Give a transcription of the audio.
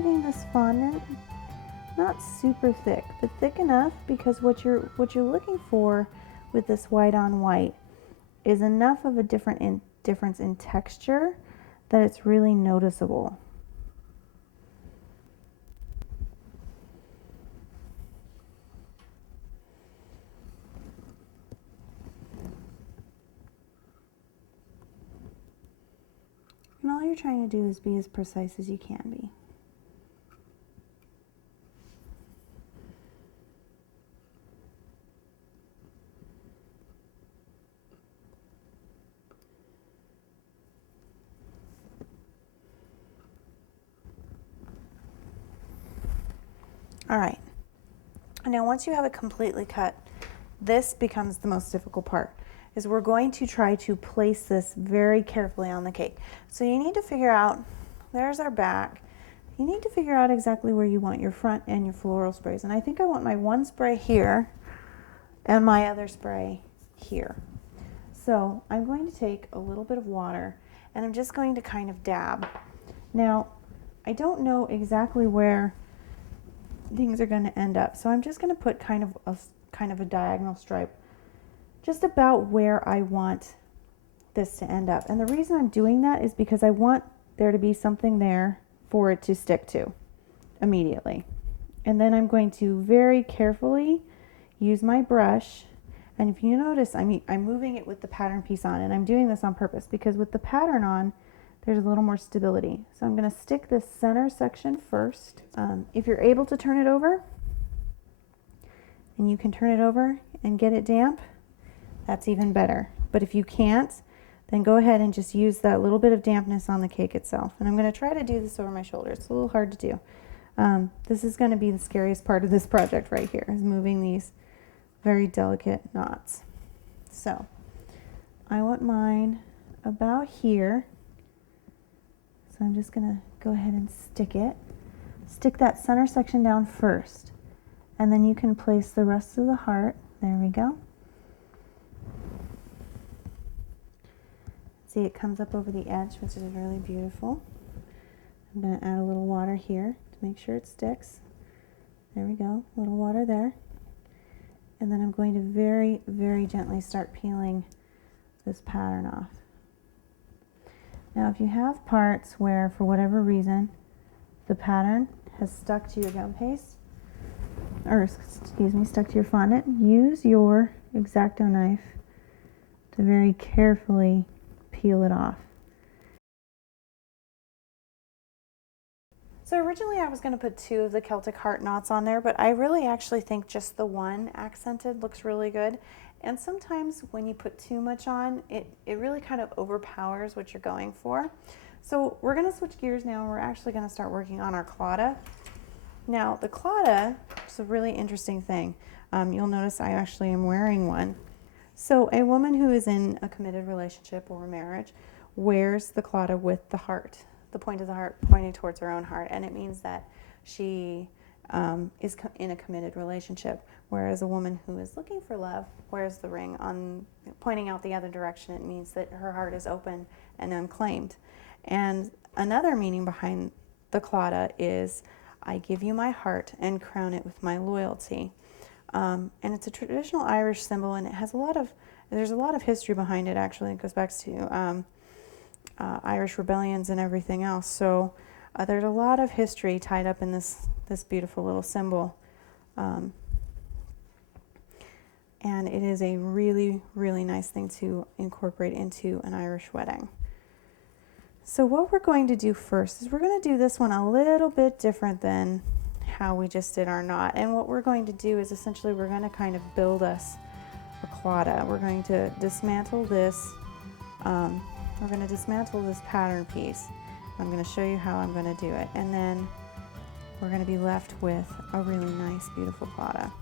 leaving this fondant not super thick, but thick enough because what you're looking for with this white on white is enough of a difference in texture that it's really noticeable. And all you're trying to do is be as precise as you can be. All right, now once you have it completely cut, this becomes the most difficult part, is we're going to try to place this very carefully on the cake. So you need to figure out, there's our back, you need to figure out exactly where you want your front and your floral sprays. And I think I want my one spray here and my other spray here. So I'm going to take a little bit of water and I'm just going to kind of dab. Now, I don't know exactly where things are going to end up, so I'm just going to put kind of a diagonal stripe just about where I want this to end up. And the reason I'm doing that is because I want there to be something there for it to stick to immediately. And then I'm going to very carefully use my brush, and if you notice, I'm moving it with the pattern piece on, and I'm doing this on purpose because with the pattern on, there's a little more stability. So I'm going to stick this center section first. If you're able to turn it over, and you can turn it over and get it damp, that's even better. But if you can't, then go ahead and just use that little bit of dampness on the cake itself. And I'm going to try to do this over my shoulder. It's a little hard to do. This is going to be the scariest part of this project right here, is moving these very delicate knots. So I want mine about here. So I'm just going to go ahead and stick it. Stick that center section down first, and then you can place the rest of the heart. There we go. See, it comes up over the edge, which is really beautiful. I'm going to add a little water here to make sure it sticks. There we go, a little water there. And then I'm going to very, very gently start peeling this pattern off. Now, if you have parts where, for whatever reason, the pattern has stuck to your gum paste, or excuse me, stuck to your fondant, use your X-Acto knife to very carefully peel it off. So originally I was going to put 2 of the Celtic heart knots on there, but I really actually think just the one accented looks really good. And sometimes when you put too much on, it really kind of overpowers what you're going for. So we're going to switch gears now, and we're actually going to start working on our claddagh. Now the claddagh is a really interesting thing. You'll notice I actually am wearing one. So a woman who is in a committed relationship or a marriage wears the claddagh with the heart, the point of the heart pointing towards her own heart, and it means that she is in a committed relationship, whereas a woman who is looking for love wears the ring on pointing out the other direction. It means that her heart is open and unclaimed. And another meaning behind the claddagh is, I give you my heart and crown it with my loyalty. And it's a traditional Irish symbol, and it has there's a lot of history behind it. Actually, it goes back to Irish rebellions and everything else. So there's a lot of history tied up in this beautiful little symbol. And it is a really, really nice thing to incorporate into an Irish wedding. So what we're going to do first is we're going to do this one a little bit different than how we just did our knot. And what we're going to do is essentially we're going to kind of build us a claddagh. We're going to dismantle this. We're going to dismantle this pattern piece. I'm going to show you how I'm going to do it. And then we're going to be left with a really nice, beautiful claddagh.